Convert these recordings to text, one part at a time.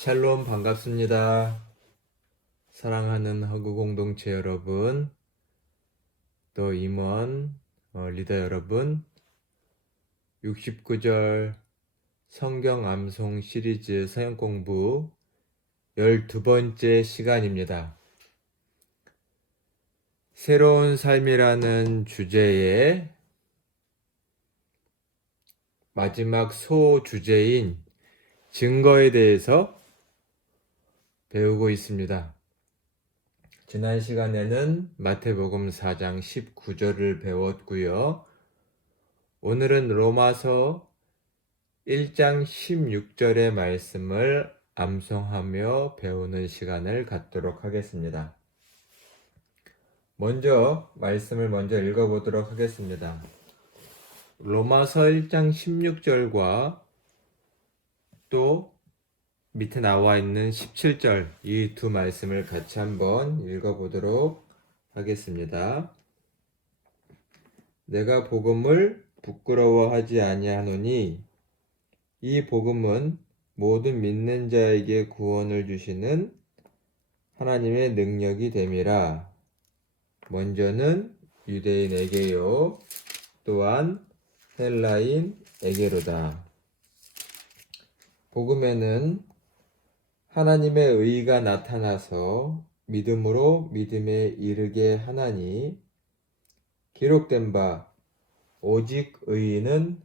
샬롬 반갑습니다. 사랑하는 허구 공동체 여러분, 또 임원, 리더 여러분, 69절 성경 암송 시리즈 서연 공부 12번째 시간입니다. 새로운 삶이라는 주제의 마지막 소주제인 증거에 대해서 배우고 있습니다. 지난 시간에는 마태복음 4장 19절을 배웠고요. 오늘은 로마서 1장 16절의 말씀을 암송하며 배우는 시간을 갖도록 하겠습니다. 말씀을 읽어보도록 하겠습니다. 로마서 1장 16절과 또 밑에 나와 있는 17절 이 두 말씀을 같이 한번 읽어보도록 하겠습니다. 내가 복음을 부끄러워하지 아니하노니 이 복음은 모든 믿는 자에게 구원을 주시는 하나님의 능력이 됨이라. 먼저는 유대인에게요 또한 헬라인에게로다. 복음에는 하나님의 의가 나타나서 믿음으로 믿음에 이르게 하나니 기록된 바 오직 의인은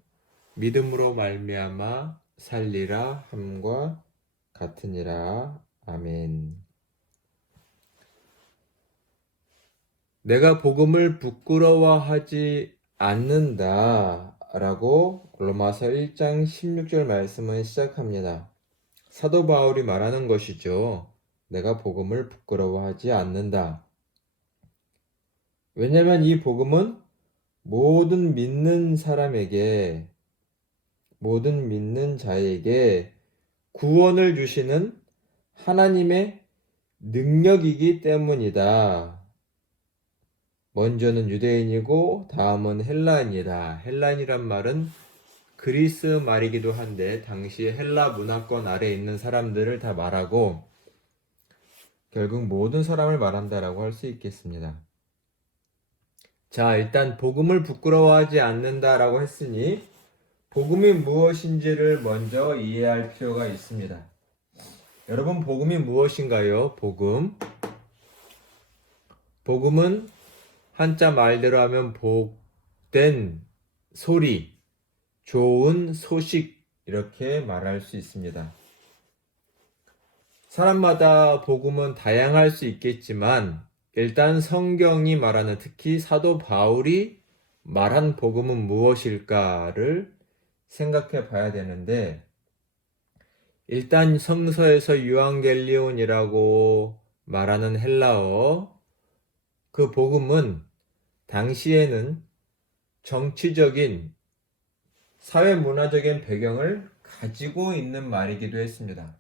믿음으로 말미암아 살리라 함과 같으니라. 아멘. 내가 복음을 부끄러워하지 않는다 라고 로마서 1장 16절 말씀은 시작합니다. 사도 바울이 말하는 것이죠. 내가 복음을 부끄러워하지 않는다. 왜냐하면 이 복음은 모든 믿는 사람에게, 모든 믿는 자에게 구원을 주시는 하나님의 능력이기 때문이다. 먼저는 유대인이고 다음은 헬라인이다. 헬라인이란 말은 그리스 말이기도 한데 당시 헬라 문화권 아래에 있는 사람들을 다 말하고 결국 모든 사람을 말한다라고 할 수 있겠습니다. 자, 일단 복음을 부끄러워하지 않는다라고 했으니 복음이 무엇인지를 먼저 이해할 필요가 있습니다. 여러분, 복음이 무엇인가요? 복음은 한자 말대로 하면 복된 소리, 좋은 소식 이렇게 말할 수 있습니다. 사람마다 복음은 다양할 수 있겠지만 일단 성경이 말하는, 특히 사도 바울이 말한 복음은 무엇일까를 생각해 봐야 되는데, 일단 성서에서 유앙겔리온이라고 말하는 헬라어, 그 복음은 당시에는 정치적인 사회 문화적인 배경을 가지고 있는 말이기도 했습니다.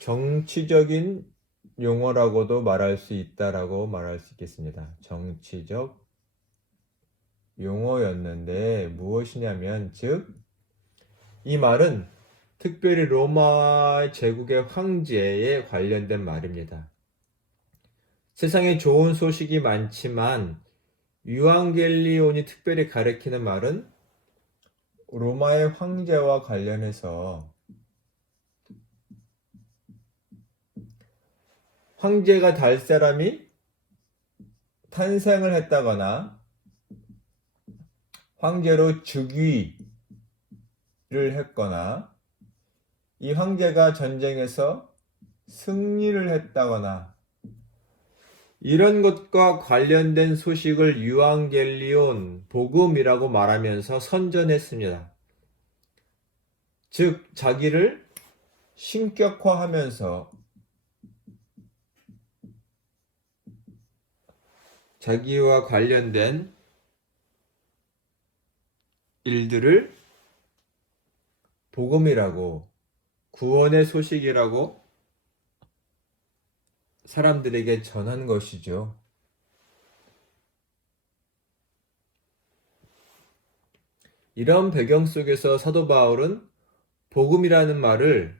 정치적인 용어라고도 말할 수 있다라고 말할 수 있겠습니다. 정치적 용어였는데 무엇이냐면, 즉 이 말은 특별히 로마 제국의 황제에 관련된 말입니다. 세상에 좋은 소식이 많지만 유앙겔리온이 특별히 가리키는 말은 로마의 황제와 관련해서 황제가 될 사람이 탄생을 했다거나 황제로 즉위를 했거나 이 황제가 전쟁에서 승리를 했다거나 이런 것과 관련된 소식을 유앙겔리온, 복음이라고 말하면서 선전했습니다. 즉 자기를 신격화하면서 자기와 관련된 일들을 복음이라고, 구원의 소식이라고 사람들에게 전한 것이죠. 이런 배경 속에서 사도 바울은 복음이라는 말을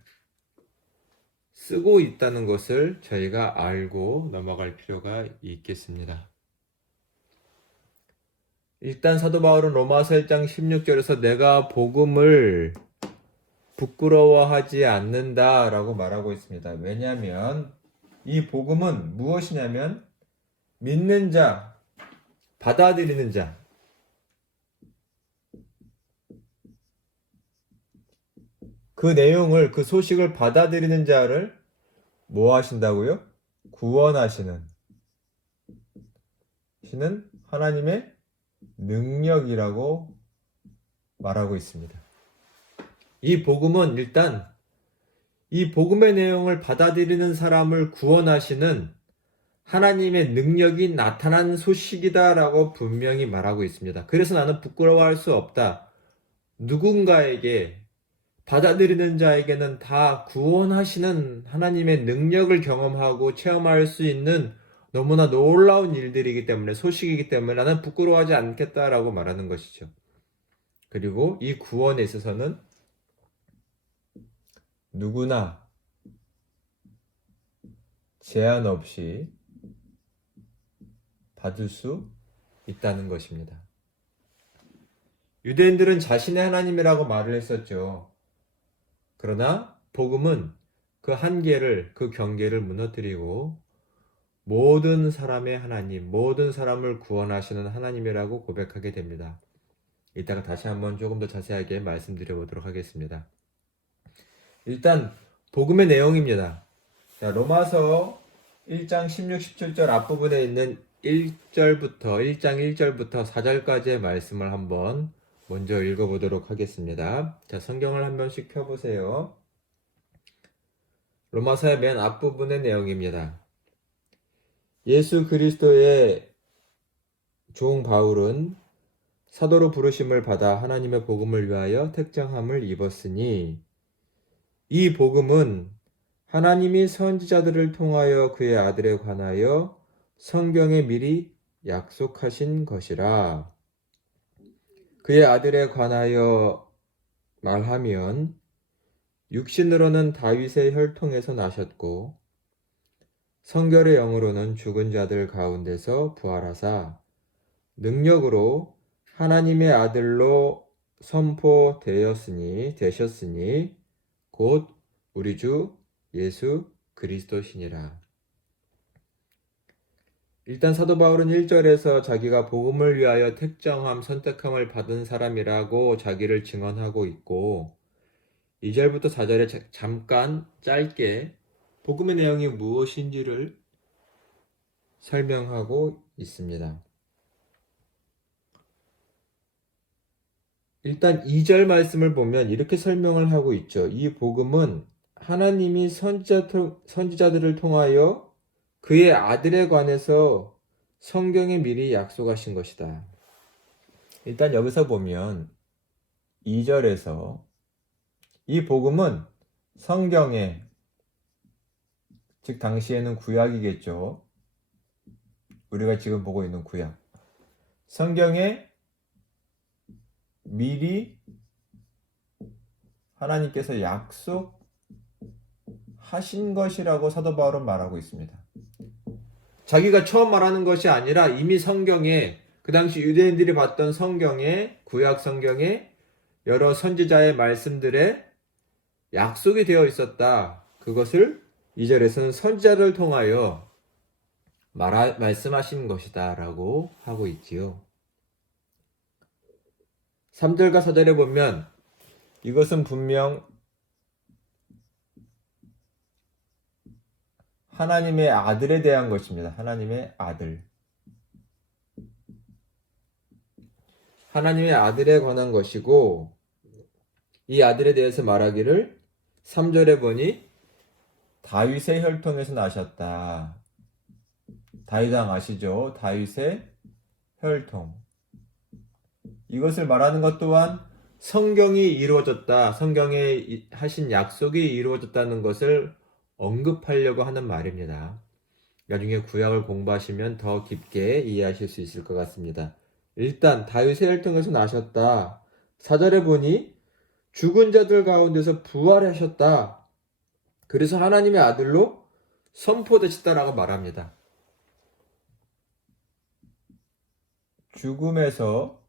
쓰고 있다는 것을 저희가 알고 넘어갈 필요가 있겠습니다. 일단 사도 바울은 로마서 1장 16절에서 내가 복음을 부끄러워하지 않는다라고 말하고 있습니다. 왜냐하면 이 복음은 무엇이냐면 믿는 자, 받아들이는 자, 그 내용을, 그 소식을 받아들이는 자를 뭐 하신다고요? 구원하시는 하나님의 능력이라고 말하고 있습니다. 이 복음은 일단 이 복음의 내용을 받아들이는 사람을 구원하시는 하나님의 능력이 나타난 소식이다라고 분명히 말하고 있습니다. 그래서 나는 부끄러워할 수 없다. 누군가에게 받아들이는 자에게는 다 구원하시는 하나님의 능력을 경험하고 체험할 수 있는 너무나 놀라운 일들이기 때문에, 소식이기 때문에 나는 부끄러워하지 않겠다라고 말하는 것이죠. 그리고 이 구원에 있어서는 누구나 제한 없이 받을 수 있다는 것입니다. 유대인들은 자신의 하나님이라고 말을 했었죠. 그러나 복음은 그 한계를, 그 경계를 무너뜨리고 모든 사람의 하나님, 모든 사람을 구원하시는 하나님이라고 고백하게 됩니다. 이따가 다시 한번 조금 더 자세하게 말씀드려 보도록 하겠습니다. 일단 복음의 내용입니다. 자, 로마서 1장 16, 17절 앞부분에 있는 1장 1절부터 4절까지의 말씀을 한번 먼저 읽어보도록 하겠습니다. 자, 성경을 한 번씩 펴보세요. 로마서의 맨 앞부분의 내용입니다. 예수 그리스도의 종 바울은 사도로 부르심을 받아 하나님의 복음을 위하여 택정함을 입었으니 이 복음은 하나님이 선지자들을 통하여 그의 아들에 관하여 성경에 미리 약속하신 것이라. 그의 아들에 관하여 말하면 육신으로는 다윗의 혈통에서 나셨고 성결의 영으로는 죽은 자들 가운데서 부활하사 능력으로 하나님의 아들로 되셨으니 곧 우리 주 예수 그리스도시니라. 일단 사도 바울은 1절에서 자기가 복음을 위하여 택정함, 선택함을 받은 사람이라고 자기를 증언하고 있고 2절부터 4절에 잠깐 짧게 복음의 내용이 무엇인지를 설명하고 있습니다. 일단 2절 말씀을 보면 이렇게 설명을 하고 있죠. 이 복음은 하나님이 선지자들을 통하여 그의 아들에 관해서 성경에 미리 약속하신 것이다. 일단 여기서 보면 2절에서 이 복음은 성경에, 즉 당시에는 구약이겠죠. 우리가 지금 보고 있는 구약. 성경에 미리 하나님께서 약속하신 것이라고 사도 바울은 말하고 있습니다. 자기가 처음 말하는 것이 아니라 이미 성경에, 그 당시 유대인들이 봤던 성경에, 구약 성경에 여러 선지자의 말씀들에 약속이 되어 있었다. 그것을 2절에서는 선지자를 통하여 말씀하신 것이다 라고 하고 있지요. 3절과 4절에 보면 이것은 분명 하나님의 아들에 대한 것입니다. 하나님의 아들. 하나님의 아들에 관한 것이고 이 아들에 대해서 말하기를 3절에 보니 다윗의 혈통에서 나셨다. 다윗 왕 아시죠? 다윗의 혈통. 이것을 말하는 것 또한 성경이 이루어졌다. 성경에 하신 약속이 이루어졌다는 것을 언급하려고 하는 말입니다. 나중에 구약을 공부하시면 더 깊게 이해하실 수 있을 것 같습니다. 일단 다윗의 혈통에서 나셨다. 4절에 보니 죽은 자들 가운데서 부활하셨다. 그래서 하나님의 아들로 선포되셨다라고 말합니다. 죽음에서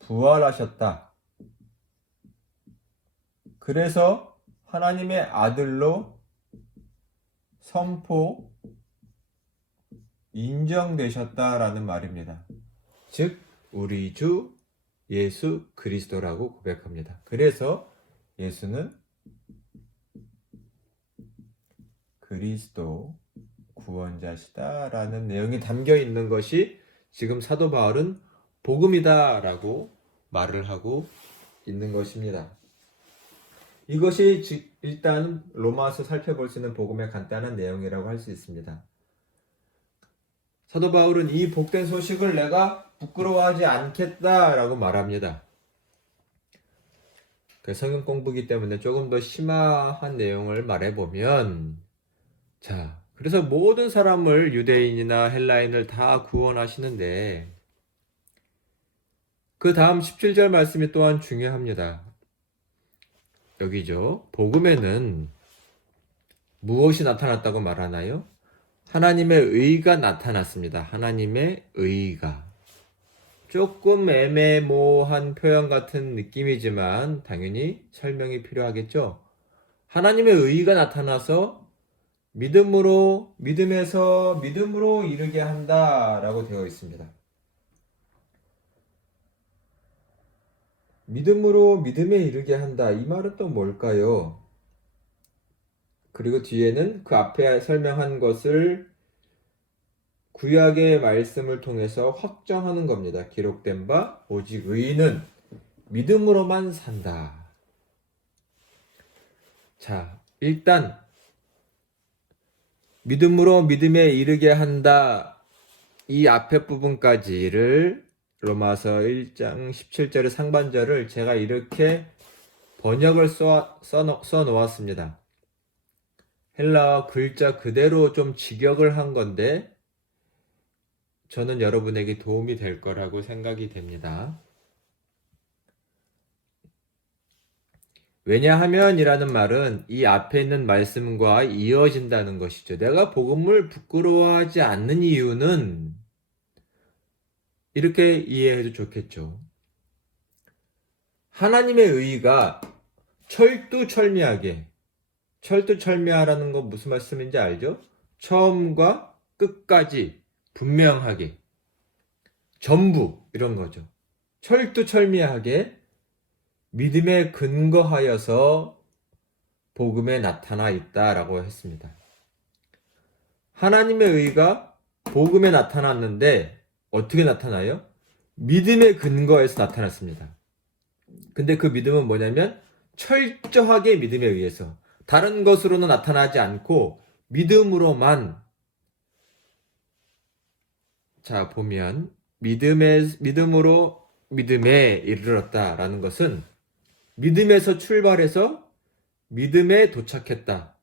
부활하셨다. 그래서 하나님의 아들로 선포, 인정되셨다라는 말입니다. 즉, 우리 주 예수 그리스도라고 고백합니다. 그래서 예수는 그리스도 구원자시다라는 내용이 담겨 있는 것이 지금 사도 바울은 복음이다라고 말을 하고 있는 것입니다. 이것이 일단 로마서 살펴볼 수 있는 복음의 간단한 내용이라고 할 수 있습니다. 사도 바울은 이 복된 소식을 내가 부끄러워하지 않겠다라고 말합니다. 그 성경 공부기 때문에 조금 더 심화한 내용을 말해보면, 자, 그래서 모든 사람을 유대인이나 헬라인을 다 구원하시는데 그 다음 17절 말씀이 또한 중요합니다. 여기죠. 복음에는 무엇이 나타났다고 말하나요? 하나님의 의가 나타났습니다. 하나님의 의가. 조금 애매모호한 표현 같은 느낌이지만 당연히 설명이 필요하겠죠. 하나님의 의가 나타나서 믿음에서 믿음으로 이르게 한다라고 되어 있습니다. 믿음으로 믿음에 이르게 한다. 이 말은 또 뭘까요? 그리고 뒤에는 그 앞에 설명한 것을 구약의 말씀을 통해서 확정하는 겁니다. 기록된 바 오직 의인은 믿음으로만 산다. 자, 일단 믿음으로 믿음에 이르게 한다. 이 앞에 부분까지를 로마서 1장 17절의 상반절을 제가 이렇게 번역을 써 놓았습니다. 헬라어 글자 그대로 좀 직역을 한 건데 저는 여러분에게 도움이 될 거라고 생각이 됩니다. 왜냐하면 이라는 말은 이 앞에 있는 말씀과 이어진다는 것이죠. 내가 복음을 부끄러워하지 않는 이유는 이렇게 이해해도 좋겠죠. 하나님의 의가 철두철미하라는 건 무슨 말씀인지 알죠? 처음과 끝까지 분명하게 전부 이런 거죠. 철두철미하게 믿음에 근거하여서 복음에 나타나 있다라고 했습니다. 하나님의 의가 복음에 나타났는데 어떻게 나타나요? 믿음에 근거해서 나타났습니다. 근데 그 믿음은 뭐냐면 철저하게 믿음에 의해서 다른 것으로는 나타나지 않고 믿음으로만. 자, 보면 믿음으로 믿음에 이르렀다라는 것은 믿음에서 출발해서 믿음에 도착했다.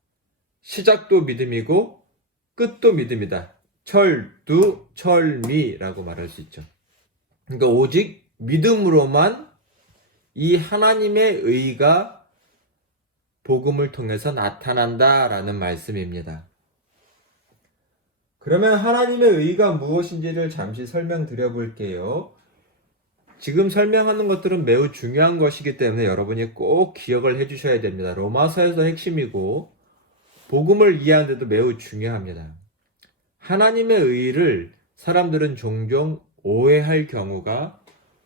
시작도 믿음이고 끝도 믿음이다. 철두철미라고 말할 수 있죠. 그러니까 오직 믿음으로만 이 하나님의 의가 복음을 통해서 나타난다라는 말씀입니다. 그러면 하나님의 의가 무엇인지를 잠시 설명드려 볼게요. 지금 설명하는 것들은 매우 중요한 것이기 때문에 여러분이 꼭 기억을 해주셔야 됩니다. 로마서에서 핵심이고 복음을 이해하는 데도 매우 중요합니다. 하나님의 의를 사람들은 종종 오해할 경우가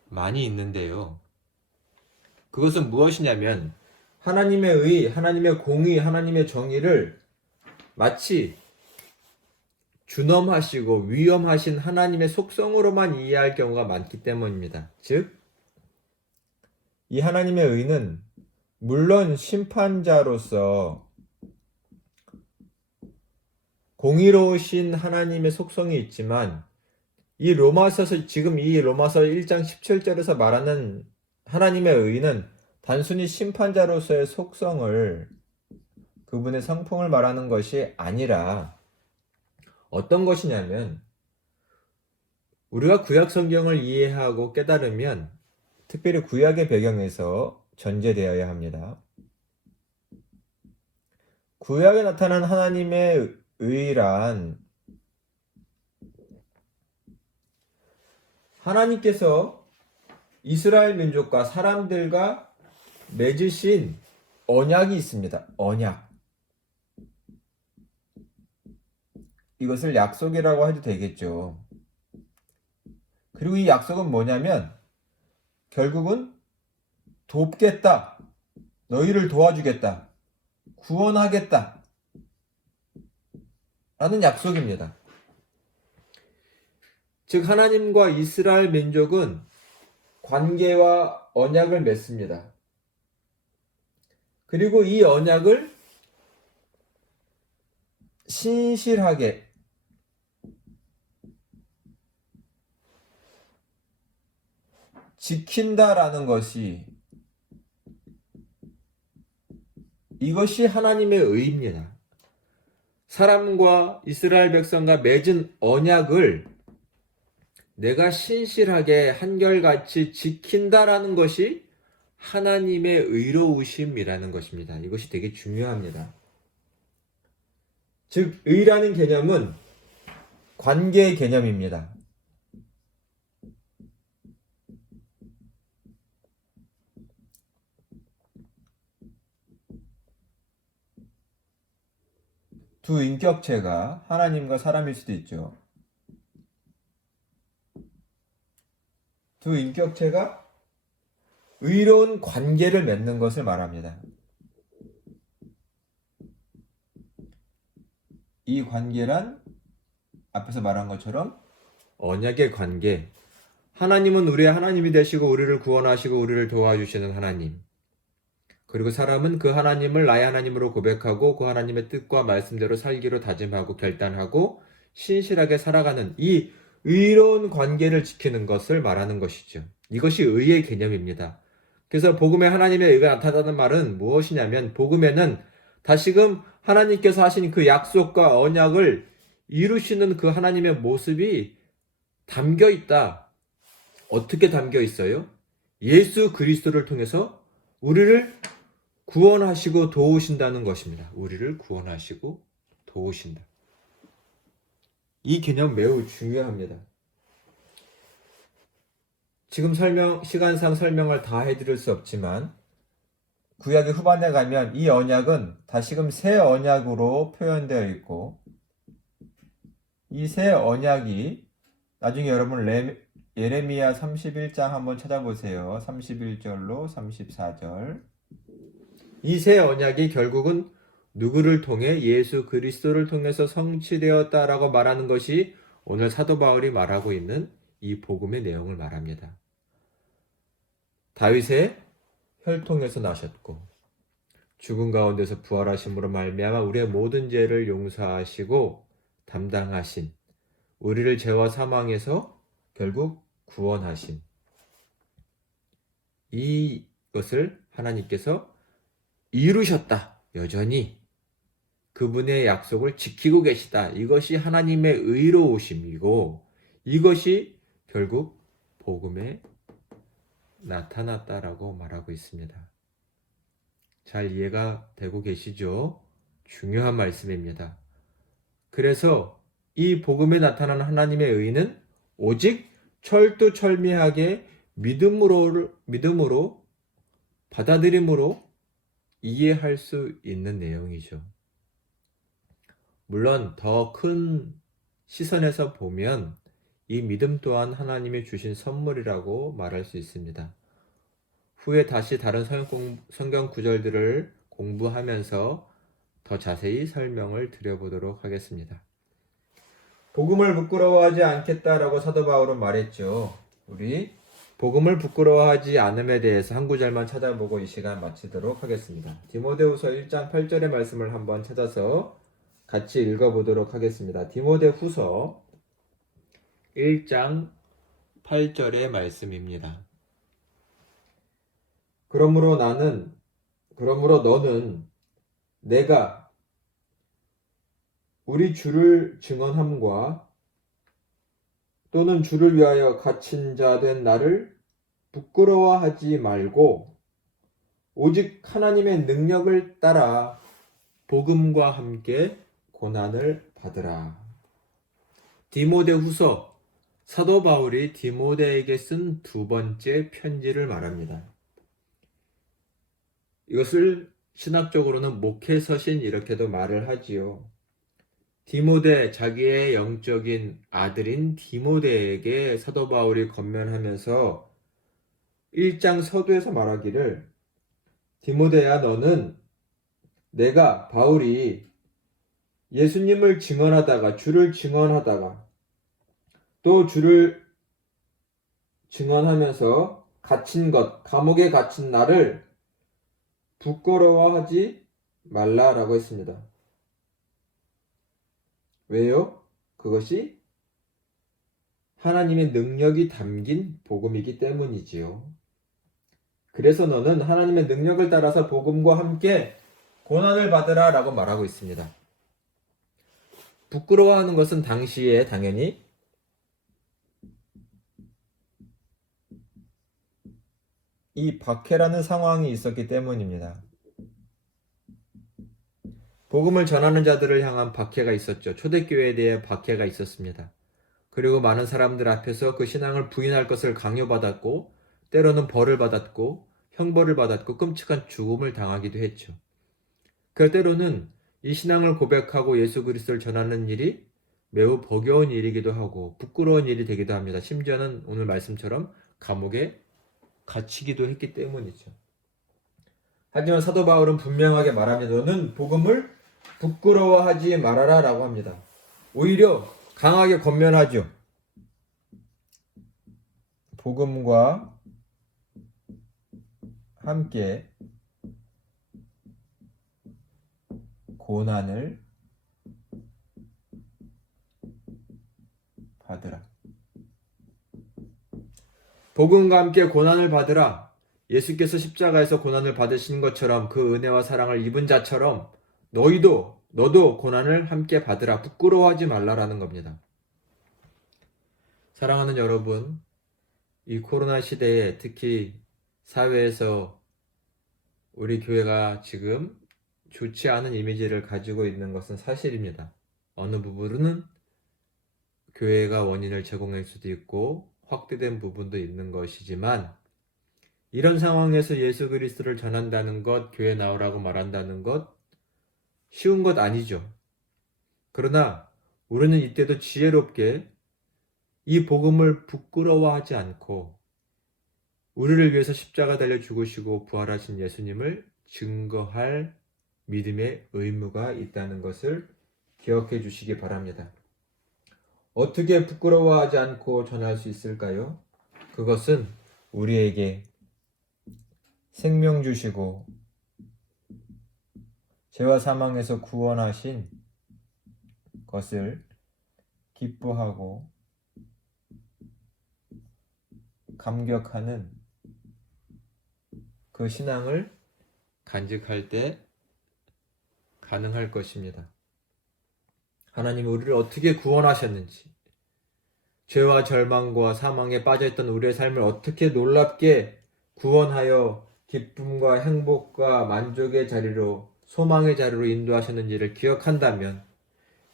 많이 있는데요. 그것은 무엇이냐면 하나님의 의, 하나님의 공의, 하나님의 정의를 마치 준엄하시고 위엄하신 하나님의 속성으로만 이해할 경우가 많기 때문입니다. 즉, 이 하나님의 의는 물론 심판자로서 공의로우신 하나님의 속성이 있지만 지금 이 로마서 1장 17절에서 말하는 하나님의 의는 단순히 심판자로서의 속성을, 그분의 성품을 말하는 것이 아니라 어떤 것이냐면 우리가 구약 성경을 이해하고 깨달으면 특별히 구약의 배경에서 전제되어야 합니다. 구약에 나타난 하나님의 의란 하나님께서 이스라엘 민족과 사람들과 맺으신 언약이 있습니다. 언약. 이것을 약속이라고 해도 되겠죠. 그리고 이 약속은 뭐냐면 결국은 돕겠다. 너희를 도와주겠다. 구원하겠다. 라는 약속입니다. 즉 하나님과 이스라엘 민족은 관계와 언약을 맺습니다. 그리고 이 언약을 신실하게 지킨다라는 것이 이것이 하나님의 의입니다. 사람과 이스라엘 백성과 맺은 언약을 내가 신실하게 한결같이 지킨다라는 것이 하나님의 의로우심이라는 것입니다. 이것이 되게 중요합니다. 즉, 의라는 개념은 관계의 개념입니다. 두 인격체가 하나님과 사람일 수도 있죠. 두 인격체가 의로운 관계를 맺는 것을 말합니다. 이 관계란 앞에서 말한 것처럼 언약의 관계. 하나님은 우리의 하나님이 되시고 우리를 구원하시고 우리를 도와주시는 하나님. 그리고 사람은 그 하나님을 나의 하나님으로 고백하고 그 하나님의 뜻과 말씀대로 살기로 다짐하고 결단하고 신실하게 살아가는 이 의로운 관계를 지키는 것을 말하는 것이죠. 이것이 의의 개념입니다. 그래서 복음에 하나님의 의가 나타나는 말은 무엇이냐면 복음에는 다시금 하나님께서 하신 그 약속과 언약을 이루시는 그 하나님의 모습이 담겨 있다. 어떻게 담겨 있어요? 예수 그리스도를 통해서 우리를 구원하시고 도우신다는 것입니다. 우리를 구원하시고 도우신다. 이 개념 매우 중요합니다. 지금 시간상 설명을 다 해드릴 수 없지만 구약의 후반에 가면 이 언약은 다시금 새 언약으로 표현되어 있고 이 새 언약이 나중에 여러분 예레미야 31장 한번 찾아보세요. 31절로 34절. 이 새 언약이 결국은 누구를 통해 예수 그리스도를 통해서 성취되었다라고 말하는 것이 오늘 사도 바울이 말하고 있는 이 복음의 내용을 말합니다. 다윗의 혈통에서 나셨고 죽은 가운데서 부활하심으로 말미암아 우리의 모든 죄를 용서하시고 담당하신 우리를 죄와 사망에서 결국 구원하신 이것을 하나님께서 이루셨다. 여전히 그분의 약속을 지키고 계시다. 이것이 하나님의 의로우심이고 이것이 결국 복음에 나타났다라고 말하고 있습니다. 잘 이해가 되고 계시죠? 중요한 말씀입니다. 그래서 이 복음에 나타나는 하나님의 의는 오직 철두철미하게 믿음으로 받아들임으로 이해할 수 있는 내용이죠. 물론 더 큰 시선에서 보면 이 믿음 또한 하나님이 주신 선물이라고 말할 수 있습니다. 후에 다시 다른 성경 구절들을 공부하면서 더 자세히 설명을 드려보도록 하겠습니다. 복음을 부끄러워하지 않겠다라고 사도 바울은 말했죠. 우리 복음을 부끄러워하지 않음에 대해서 한 구절만 찾아보고 이 시간 마치도록 하겠습니다. 디모데후서 1장 8절의 말씀을 한번 찾아서 같이 읽어보도록 하겠습니다. 디모데후서 1장 8절의 말씀입니다. 그러므로 너는 내가 우리 주를 증언함과 또는 주를 위하여 갇힌 자 된 나를 부끄러워하지 말고 오직 하나님의 능력을 따라 복음과 함께 고난을 받으라. 디모데후서, 사도 바울이 디모데에게 쓴 두 번째 편지를 말합니다. 이것을 신학적으로는 목회서신 이렇게도 말을 하지요. 디모데, 자기의 영적인 아들인 디모데에게 사도 바울이 권면하면서 1장 서두에서 말하기를, 디모데야, 너는 내가 바울이 예수님을 증언하다가, 주를 증언하다가 또 주를 증언하면서 갇힌 것, 감옥에 갇힌 나를 부끄러워하지 말라라고 했습니다. 왜요? 그것이 하나님의 능력이 담긴 복음이기 때문이지요. 그래서 너는 하나님의 능력을 따라서 복음과 함께 고난을 받으라 라고 말하고 있습니다. 부끄러워하는 것은 당시에 당연히 이 박해라는 상황이 있었기 때문입니다. 복음을 전하는 자들을 향한 박해가 있었죠. 초대교회에 대해 박해가 있었습니다. 그리고 많은 사람들 앞에서 그 신앙을 부인할 것을 강요받았고, 때로는 벌을 받았고, 형벌을 받았고, 끔찍한 죽음을 당하기도 했죠. 그 때로는 이 신앙을 고백하고 예수 그리스도를 전하는 일이 매우 버거운 일이기도 하고 부끄러운 일이 되기도 합니다. 심지어는 오늘 말씀처럼 감옥에 갇히기도 했기 때문이죠. 하지만 사도 바울은 분명하게 말합니다. 너는 복음을 부끄러워하지 말아라 라고 합니다. 오히려 강하게 권면하죠. 복음과 함께 고난을 받으라. 복음과 함께 고난을 받으라. 예수께서 십자가에서 고난을 받으신 것처럼 그 은혜와 사랑을 입은 자처럼 너도 고난을 함께 받으라. 부끄러워하지 말라라는 겁니다. 사랑하는 여러분, 이 코로나 시대에 특히 사회에서 우리 교회가 지금 좋지 않은 이미지를 가지고 있는 것은 사실입니다. 어느 부분은 교회가 원인을 제공할 수도 있고 확대된 부분도 있는 것이지만, 이런 상황에서 예수 그리스도를 전한다는 것, 교회 나오라고 말한다는 것 쉬운 것 아니죠. 그러나 우리는 이때도 지혜롭게 이 복음을 부끄러워하지 않고 우리를 위해서 십자가 달려 죽으시고 부활하신 예수님을 증거할 믿음의 의무가 있다는 것을 기억해 주시기 바랍니다. 어떻게 부끄러워하지 않고 전할 수 있을까요? 그것은 우리에게 생명 주시고 죄와 사망에서 구원하신 것을 기뻐하고 감격하는 그 신앙을 간직할 때 가능할 것입니다. 하나님이 우리를 어떻게 구원하셨는지, 죄와 절망과 사망에 빠져있던 우리의 삶을 어떻게 놀랍게 구원하여 기쁨과 행복과 만족의 자리로, 소망의 자리로 인도하셨는지를 기억한다면,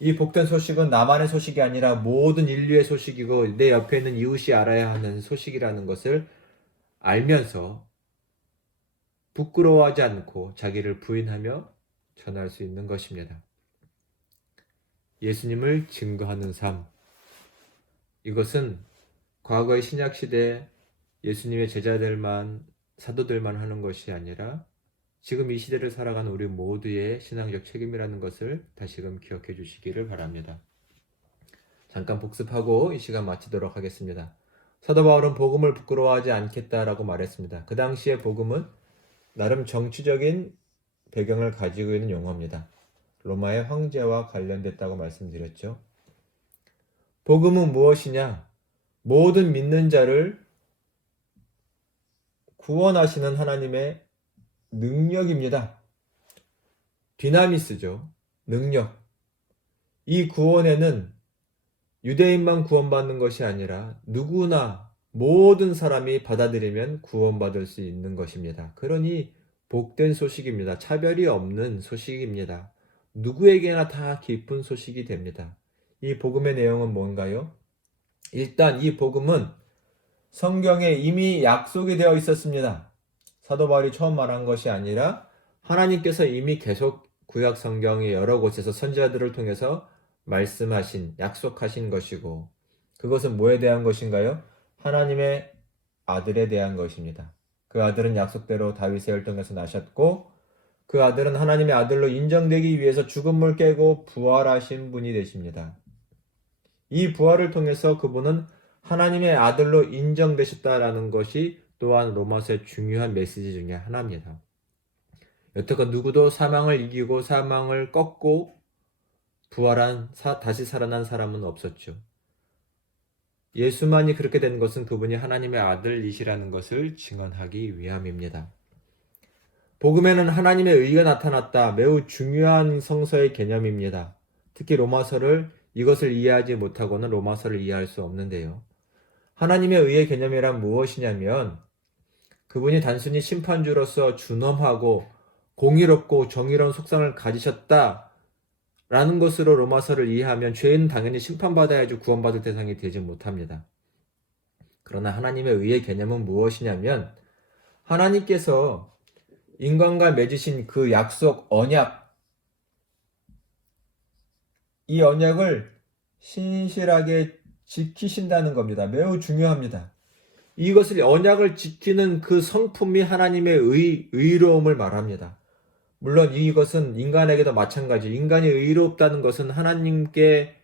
이 복된 소식은 나만의 소식이 아니라 모든 인류의 소식이고 내 옆에 있는 이웃이 알아야 하는 소식이라는 것을 알면서 부끄러워하지 않고 자기를 부인하며 전할 수 있는 것입니다. 예수님을 증거하는 삶, 이것은 과거의 신약시대 예수님의 제자들만, 사도들만 하는 것이 아니라 지금 이 시대를 살아가는 우리 모두의 신앙적 책임이라는 것을 다시금 기억해 주시기를 바랍니다. 잠깐 복습하고 이 시간 마치도록 하겠습니다. 사도 바울은 복음을 부끄러워하지 않겠다라고 말했습니다. 그 당시의 복음은 나름 정치적인 배경을 가지고 있는 용어입니다. 로마의 황제와 관련됐다고 말씀드렸죠. 복음은 무엇이냐? 모든 믿는 자를 구원하시는 하나님의 능력입니다. 디나미스죠. 능력. 이 구원에는 유대인만 구원받는 것이 아니라 누구나 모든 사람이 받아들이면 구원받을 수 있는 것입니다. 그러니 복된 소식입니다. 차별이 없는 소식입니다. 누구에게나 다 기쁜 소식이 됩니다. 이 복음의 내용은 뭔가요? 일단 이 복음은 성경에 이미 약속이 되어 있었습니다. 사도 바울이 처음 말한 것이 아니라 하나님께서 이미 계속 구약 성경의 여러 곳에서 선지자들을 통해서 말씀하신, 약속하신 것이고, 그것은 뭐에 대한 것인가요? 하나님의 아들에 대한 것입니다. 그 아들은 약속대로 다윗의 혈통에서 나셨고, 그 아들은 하나님의 아들로 인정되기 위해서 죽음을 깨고 부활하신 분이 되십니다. 이 부활을 통해서 그분은 하나님의 아들로 인정되셨다라는 것이 또한 로마서의 중요한 메시지 중에 하나입니다. 여태껏 누구도 사망을 이기고 사망을 꺾고 부활한 다시 살아난 사람은 없었죠. 예수만이 그렇게 된 것은 그분이 하나님의 아들이시라는 것을 증언하기 위함입니다. 복음에는 하나님의 의가 나타났다. 매우 중요한 성서의 개념입니다. 특히 로마서를 이것을 이해하지 못하고는 로마서를 이해할 수 없는데요. 하나님의 의의 개념이란 무엇이냐면 그분이 단순히 심판주로서 준엄하고 공의롭고 정의로운 속성을 가지셨다 라는 것으로 로마서를 이해하면 죄인은 당연히 심판받아야지 구원받을 대상이 되지 못합니다. 그러나 하나님의 의의 개념은 무엇이냐면 하나님께서 인간과 맺으신 그 약속, 언약, 이 언약을 신실하게 지키신다는 겁니다. 매우 중요합니다. 이것을 언약을 지키는 그 성품이 하나님의 의로움을 말합니다. 물론 이것은 인간에게도 마찬가지. 인간이 의롭다는 것은 하나님께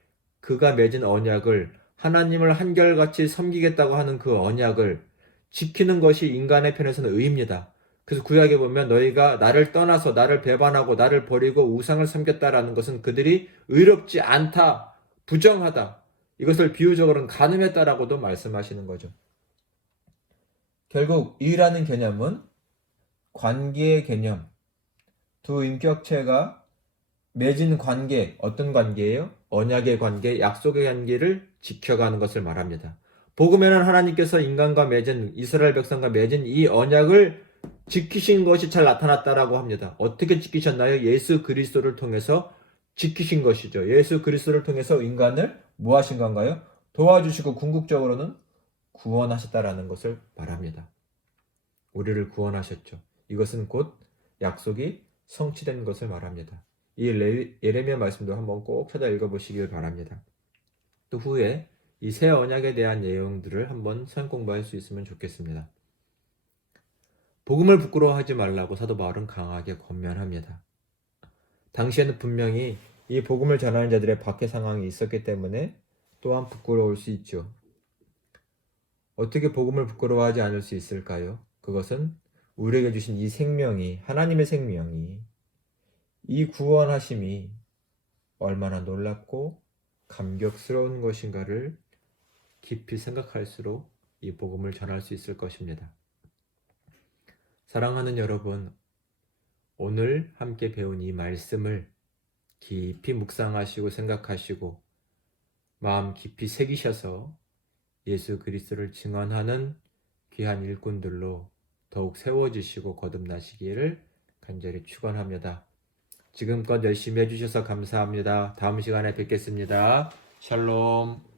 그가 맺은 언약을 하나님을 한결같이 섬기겠다고 하는 그 언약을 지키는 것이 인간의 편에서는 의입니다. 그래서 구약에 보면 너희가 나를 떠나서 나를 배반하고 나를 버리고 우상을 섬겼다라는 것은 그들이 의롭지 않다, 부정하다. 이것을 비유적으로는 간음했다라고도 말씀하시는 거죠. 결국 의라는 개념은 관계의 개념, 두 인격체가 맺은 관계, 어떤 관계예요? 언약의 관계, 약속의 관계를 지켜가는 것을 말합니다. 복음에는 하나님께서 인간과 맺은, 이스라엘 백성과 맺은 이 언약을 지키신 것이 잘 나타났다라고 합니다. 어떻게 지키셨나요? 예수 그리스도를 통해서 지키신 것이죠. 예수 그리스도를 통해서 인간을 뭐 하신 건가요? 도와주시고 궁극적으로는 구원하셨다라는 것을 말합니다. 우리를 구원하셨죠. 이것은 곧 약속이 성취된 것을 말합니다. 이 예레미야 말씀도 한번 꼭 찾아 읽어보시길 바랍니다. 또 후에 이 새 언약에 대한 내용들을 한번 선 공부할 수 있으면 좋겠습니다. 복음을 부끄러워하지 말라고 사도 바울은 강하게 권면합니다. 당시에는 분명히 이 복음을 전하는 자들의 박해 상황이 있었기 때문에 또한 부끄러울 수 있죠. 어떻게 복음을 부끄러워하지 않을 수 있을까요? 그것은 우리에게 주신 이 생명이, 하나님의 생명이, 이 구원하심이 얼마나 놀랍고 감격스러운 것인가를 깊이 생각할수록 이 복음을 전할 수 있을 것입니다. 사랑하는 여러분, 오늘 함께 배운 이 말씀을 깊이 묵상하시고 생각하시고 마음 깊이 새기셔서 예수 그리스도를 증언하는 귀한 일꾼들로 더욱 세워지시고 거듭나시기를 간절히 축원합니다. 지금껏 열심히 해주셔서 감사합니다. 다음 시간에 뵙겠습니다. 샬롬.